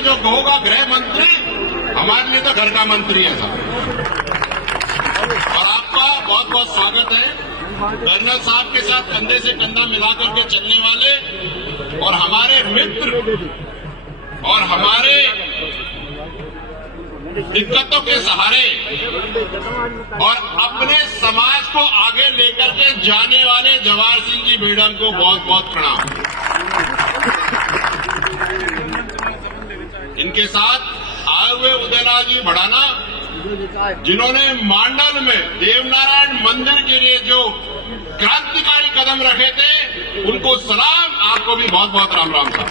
जो होगा गृह मंत्री, हमारे लिए तो घर का मंत्री है साहब। और आपका बहुत बहुत स्वागत है। कर्नल साहब के साथ कंधे से कंधा मिला करके चलने वाले और हमारे मित्र और हमारे दिक्कतों के सहारे और अपने समाज को आगे लेकर के जाने वाले जवाहर सिंह जी बेडन को बहुत बहुत प्रणाम। इनके साथ आए हुए उदयलाल जी भड़ाना, जिन्होंने मांडल में देवनारायण मंदिर के लिए जो क्रांतिकारी कदम रखे थे, उनको सलाम। आपको भी बहुत बहुत राम राम साहब।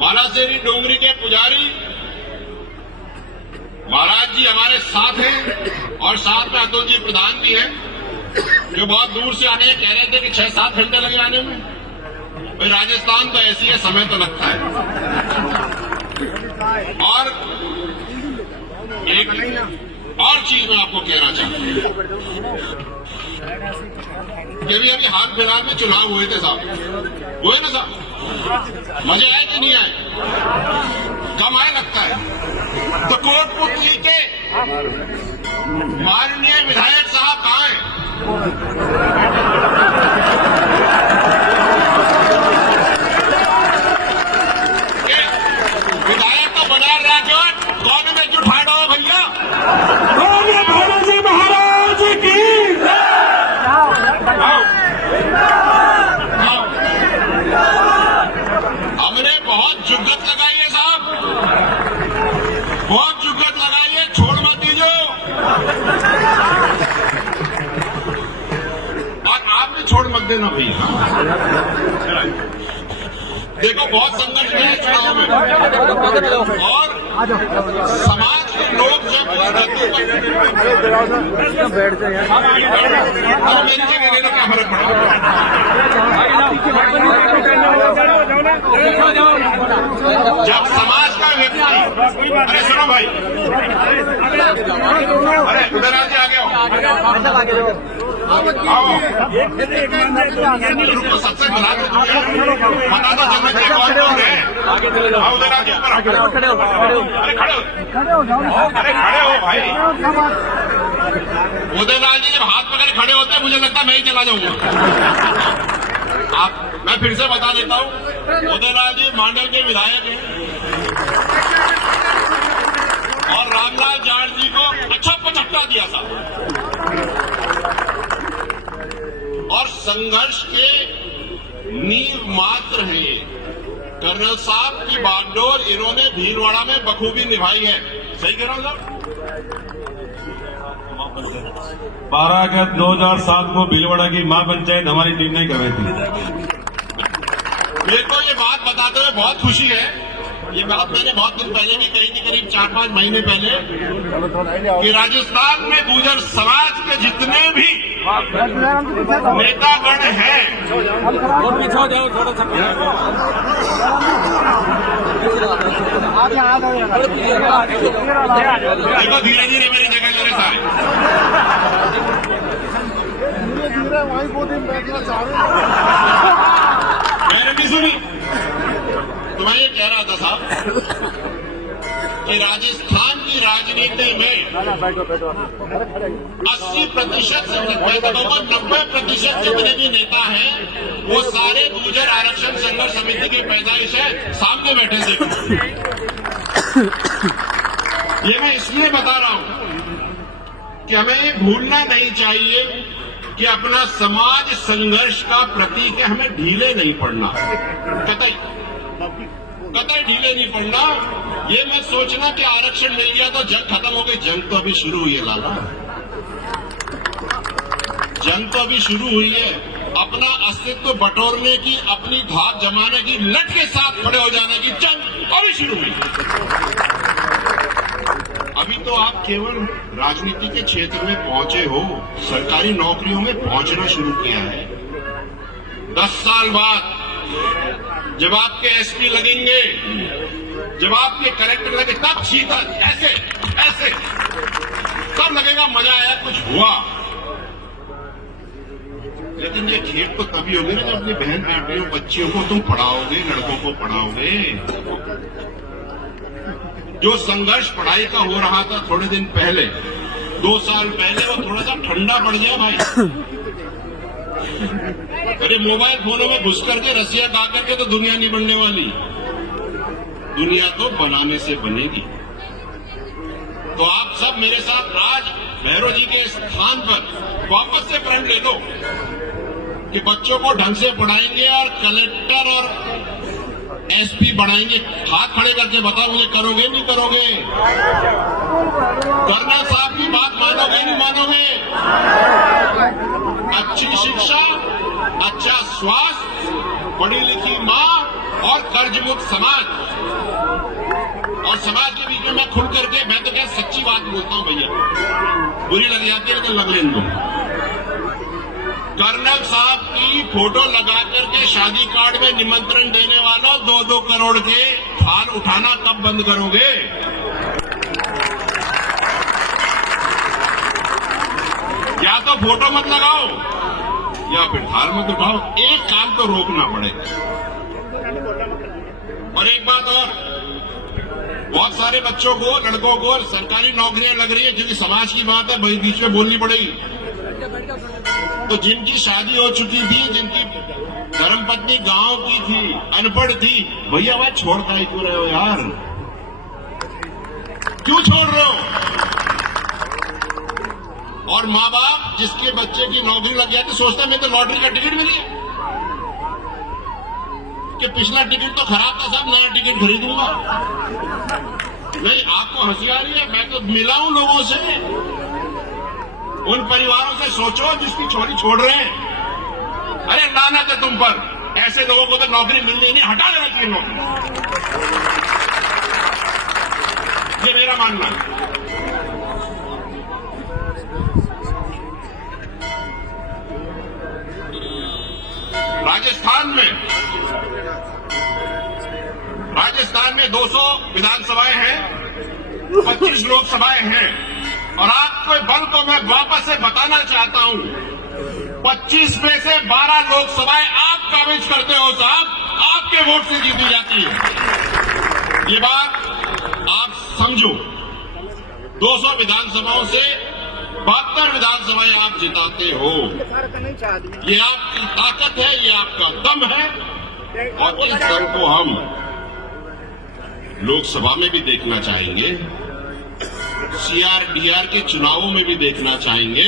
मालासेरी डोंगरी के पुजारी महाराज जी हमारे साथ हैं और साथ में अतुल जी प्रधान भी हैं, जो बहुत दूर से आने कह रहे थे कि 6-7 घंटे लगे आने में। भाई राजस्थान तो ऐसी है, समय तो लगता है। और एक और चीज मैं आपको कहना चाहता हूं कि अभी हाल फिलहाल में चुनाव हुए थे साहब, हुए ना साहब? मजे आए कि नहीं आए? कम आए लगता है। तो कोटपुतली के माननीय विधायक साहब कहाँ हैं? विधायक तो बना रहा क्यों? कौन में जुट फाड़ा हो भैया? जी महाराज की हमने बहुत जुगत लगाई है साहब, बहुत जुगत लगाई है, छोड़ मत दीजिए। और आप भी छोड़ मत देना भैया। देखो बहुत संघर्ष है चुनाव में, और समाज के लोग जब बैठ जाए मेरी जगह लेना क्या फर्क पड़ा? जब समाज का व्यक्ति, अरे सुनो भाई, अरे उधर आज आगे आओ, ग्रुप को सबसे बना दो, पता तो चलना चाहिए कौन कौन है। आओ उधर आज ऊपर, अरे खड़े हो, अरे खड़े हो भाई। उदयलाल जी जब हाथ पकड़ खड़े होते हैं, मुझे लगता है मैं ही चला जाऊंगा। मैं फिर से बता देता हूं, उदयलाल जी मांडल के विधायक हैं और रामलाल जाट जी को अच्छा पचहट्टा दिया था। और संघर्ष के नींव मात्र है ये। कर्नल साहब की बागडोर इन्होंने भीलवाड़ा में बखूबी निभाई है। सही कह रहा हूं साहब? 12 अगस्त 2007 को भीलवाड़ा की महापंचायत हमारी टीम ने कराई थी। मेरे को ये बात बताते हुए बहुत खुशी है। ये बात मैंने बहुत दिन पहले भी कही थी, करीब 4-5 महीने पहले, कि राजस्थान में गुर्जर समाज के जितने भी नेतागण हैं, देखो धीरे धीरे मेरी जगह ले रहे सारे। मैंने भी सुनी। तो मैं ये कह रहा था साहब कि राजस्थान की राजनीति में 80% से 90% जितने भी नेता हैं, वो सारे गुर्जर आरक्षण संघर्ष समिति की पैदाइश है। सामने बैठे देखो। ये मैं इसलिए बता रहा हूं कि हमें ये भूलना नहीं चाहिए कि अपना समाज संघर्ष का प्रतीक है। हमें ढीले नहीं पड़ना, कतई ढीले नहीं पड़ना। ये मत सोचना कि आरक्षण मिल गया तो जंग खत्म हो गई। जंग तो अभी शुरू हुई है लाला, जंग तो अभी शुरू हुई है। अपना अस्तित्व बटोरने की, अपनी धाक जमाने की, लट के साथ खड़े हो जाने की जंग अभी शुरू हुई। अभी तो आप केवल राजनीति के क्षेत्र में पहुंचे हो, सरकारी नौकरियों में पहुंचना शुरू किया है। 10 साल बाद जब आपके एसपी लगेंगे, जब आपके कलेक्टर लगे, तब शीतल ऐसे तब लगेगा मजा आया, कुछ हुआ। लेकिन ये खेत तो तभी होगी ना जब अपनी बहन बेटियों बच्चियों को तुम पढ़ाओगे, लड़कों को पढ़ाओगे। जो संघर्ष पढ़ाई का हो रहा था थोड़े दिन पहले, 2 साल पहले, वो थोड़ा सा ठंडा पड़ गया भाई। अरे मोबाइल फोनों में घुस करके रसिया गा करके तो दुनिया नहीं बनने वाली, दुनिया तो बनाने से बनेगी। तो आप सब मेरे साथ आज भैरव जी के स्थान पर वापस से प्रण ले लो कि बच्चों को ढंग से पढ़ाएंगे और कलेक्टर और एसपी बनाएंगे। हाथ खड़े करके बताओ मुझे, करोगे नहीं करोगे? कर्नल साहब की बात मानोगे नहीं मानोगे? अच्छी शिक्षा, अच्छा स्वास्थ्य, पढ़ी लिखी मां और कर्ज मुक्त समाज, और समाज के बीच में मैं खुल करके, मैं तो क्या सच्ची बात बोलता हूं भैया, बुरी लग जाती है लेकिन लग लेने दो। कर्नल साहब की फोटो लगा करके शादी कार्ड में निमंत्रण देने वालों 2-2 करोड़ के थाल उठाना कब बंद करोगे? या तो फोटो मत लगाओ या फिर थाल मत उठाओ, एक काम तो रोकना पड़ेगा। और एक बात और, बहुत सारे बच्चों को, लड़कों को सरकारी नौकरियां लग रही है, क्योंकि समाज की बात है भाई, बीच में बोलनी पड़ेगी। तो जिनकी शादी हो चुकी थी, जिनकी धर्मपत्नी गांव की थी, अनपढ़ थी, भैया वह छोड़ काहे क्यों रहे हो यार? क्यों छोड़ रहे हो? और माँ बाप जिसके बच्चे की नौकरी लग जाती, सोचता मैं तो लॉटरी का टिकट मिली कि पिछला टिकट तो खराब था साहब, नया टिकट खरीदूंगा। नहीं, आपको हंसी आ रही है, मैं तो मिला हूं लोगों से। उन परिवारों से सोचो जिसकी छोरी छोड़ रहे हैं। अरे लानत है तुम पर, ऐसे लोगों को तो नौकरी मिलनी नहीं, हटा देना चाहिए नौकरी। ये मेरा मानना है। राजस्थान में 200 विधानसभाएं हैं, 25 लोकसभाएं हैं, और आपको बल को मैं वापस से बताना चाहता हूं, 25 में से 12 लोकसभाएं आप काबिज करते हो साहब, आपके वोट से जीती जाती है। ये बात आप समझो। 200 विधानसभाओं से 72 विधानसभाएं आप जिताते हो। ये आपकी ताकत है, ये आपका दम है, और इस दम को हम लोकसभा में भी देखना चाहेंगे, सीआरडीआर के चुनावों में भी देखना चाहेंगे,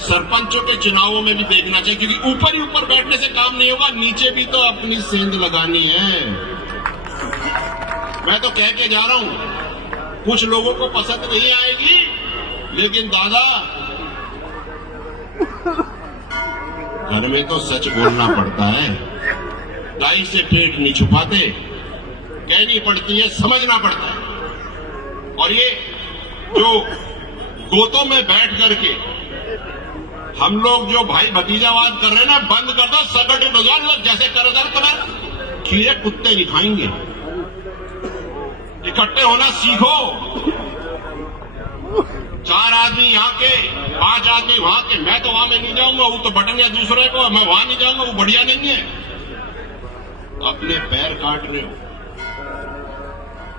सरपंचों के चुनावों में भी देखना चाहिए, क्योंकि ऊपर ही ऊपर बैठने से काम नहीं होगा, नीचे भी तो अपनी सेंध लगानी है। मैं तो कह के जा रहा हूं, कुछ लोगों को पसंद नहीं आएगी, लेकिन दादा घर में तो सच बोलना पड़ता है, दाई से पेट नहीं छुपाते, कहनी पड़ती है, समझना पड़ता है। और ये जो गोतों में बैठ करके हम लोग जो भाई भतीजावाद कर रहे हैं ना, बंद कर दो, सगट बजा, जैसे कर कीड़े कुत्ते नहीं खाएंगे। इकट्ठे होना सीखो। 4 आदमी यहाँ के, 5 आदमी वहां के, मैं तो वहां में नहीं जाऊंगा, वो तो बटन या दूसरे को, मैं वहां नहीं जाऊंगा, वो बढ़िया नहीं है। अपने पैर काट रहे हो।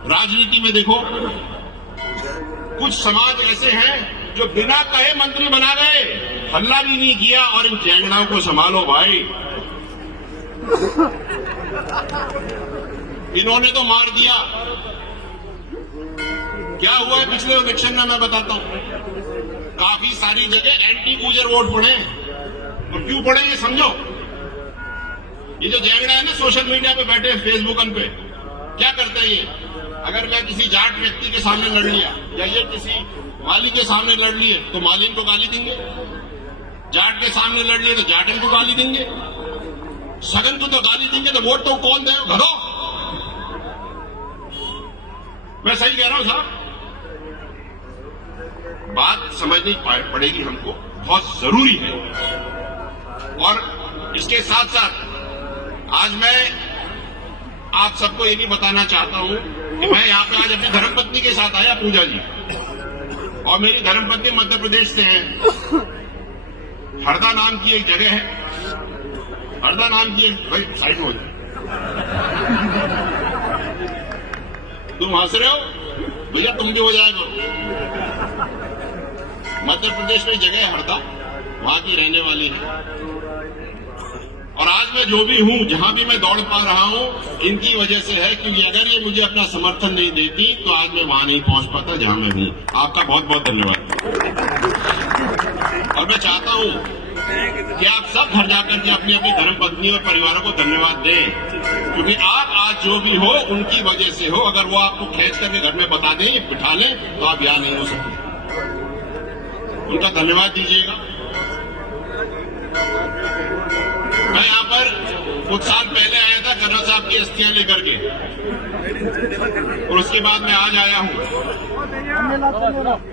राजनीति में देखो, कुछ समाज ऐसे हैं जो बिना कहे मंत्री बना गए, हल्ला भी नहीं किया, और इन चैंगड़ाओं को संभालो भाई। इन्होंने तो मार दिया। क्या हुआ है पिछले इलेक्शन में मैं बताता हूं। काफी सारी जगह एंटी गुजर वोट पड़े, और क्यों पड़े ये समझो। ये जो जैंगड़ा है ना, सोशल मीडिया पे बैठे, फेसबुक पे क्या करते हैं ये, अगर मैं किसी जाट व्यक्ति के सामने लड़ लिया, या ये किसी माली के सामने लड़ लिए, तो माली को गाली देंगे, जाट के सामने लड़ लिए तो जाट को गाली देंगे, सगन को तो गाली देंगे, तो वोट तो कौन दे, घरो। मैं सही कह रहा हूं साहब, बात समझनी पड़ेगी हमको, बहुत जरूरी है। और इसके साथ साथ आज मैं आप सबको ये भी बताना चाहता हूं कि मैं यहाँ पे आज अपनी धर्मपत्नी के साथ आया, पूजा जी, और मेरी धर्मपत्नी मध्य प्रदेश से है। हरदा नाम की एक जगह है, हरदा नाम की एक, भाई साइड हो जाए, तुम हंस रहे हो, भैया तुम भी हो जाएगा। मध्य प्रदेश में जगह है हरदा, वहां की रहने वाली है। और आज मैं जो भी हूं, जहां भी मैं दौड़ पा रहा हूं, इनकी वजह से है, क्योंकि अगर ये मुझे अपना समर्थन नहीं देती तो आज मैं वहां नहीं पहुंच पाता जहां मैं हूं। आपका बहुत बहुत धन्यवाद। और मैं चाहता हूं कि आप सब घर जाकर के अपनी अपनी धर्मपत्नी और परिवारों को धन्यवाद दें, क्योंकि आप आज जो भी हो उनकी वजह से हो। अगर वो आपको खींच करके घर में बता दें, बिठा लें, तो आप यहां नहीं हो सकते। उनका धन्यवाद दीजिएगा। मैं यहाँ पर कुछ साल पहले आया था कर्नल साहब की अस्थियां लेकर के, और उसके बाद मैं आज आया हूं।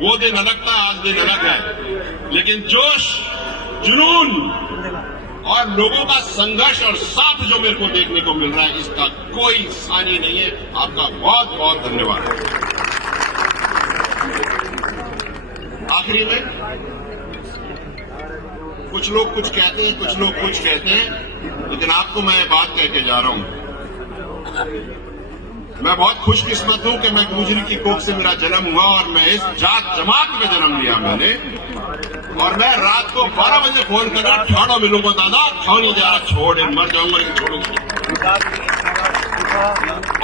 वो दिन अलग था, आज दिन अलग है, लेकिन जोश, जुनून और लोगों का संघर्ष और साथ जो मेरे को देखने को मिल रहा है, इसका कोई सानी नहीं है। आपका बहुत बहुत धन्यवाद। आखिरी में कुछ लोग कुछ कहते हैं, कुछ लोग कुछ कहते हैं, लेकिन आपको मैं बात कह के जा रहा हूं। मैं बहुत खुशकिस्मत हूं कि मैं गुजरी की कोख से मेरा जन्म हुआ और मैं इस जात जमात में जन्म लिया मैंने। और मैं रात को 12 बजे फोन कर रहा, ठाणो मिलूंगा दादा, ठाव नहीं जा रहा, छोड़ मर जाऊंगा लेकिन छोड़ूंगा।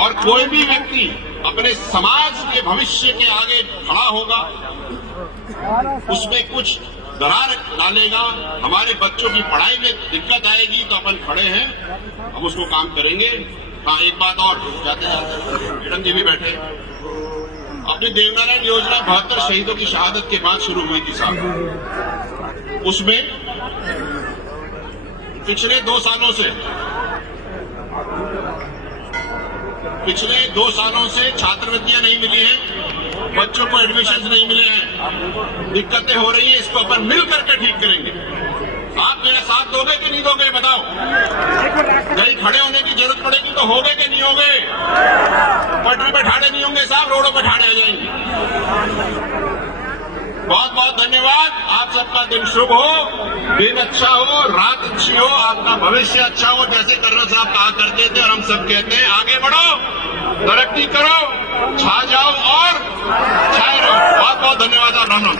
और कोई भी व्यक्ति अपने समाज के भविष्य के आगे खड़ा होगा, उसमें कुछ दरार डालेगा, हमारे बच्चों की पढ़ाई में दिक्कत आएगी, तो अपन खड़े हैं, हम उसको काम करेंगे। हाँ, एक बात और, जाते जाते मैडम जी भी बैठे, अपनी देवनारायण योजना 72 शहीदों की शहादत के बाद शुरू हुई थी साहब। उसमें पिछले 2 सालों से छात्रवृत्तियां नहीं मिली हैं, बच्चों को एडमिशन नहीं मिले हैं, दिक्कतें हो रही हैं। इसको अपन मिल करके ठीक करेंगे। आप मेरा साथ दोगे कि नहीं दोगे, बताओ। कहीं खड़े होने की जरूरत पड़ेगी तो होगे कि नहीं होगे? पटरी पे ठाड़े नहीं होंगे साहब, रोडों पे ठाड़े हो जाएंगे। बहुत बहुत धन्यवाद। आप सबका दिन शुभ हो, दिन अच्छा हो, रात अच्छी हो, आपका भविष्य अच्छा हो। जैसे कर्नल साहब कहा करते थे और हम सब कहते हैं, आगे बढ़ो, तरक्की करो, छा जाओ और छाए रहो। बहुत बहुत धन्यवाद। राम राम।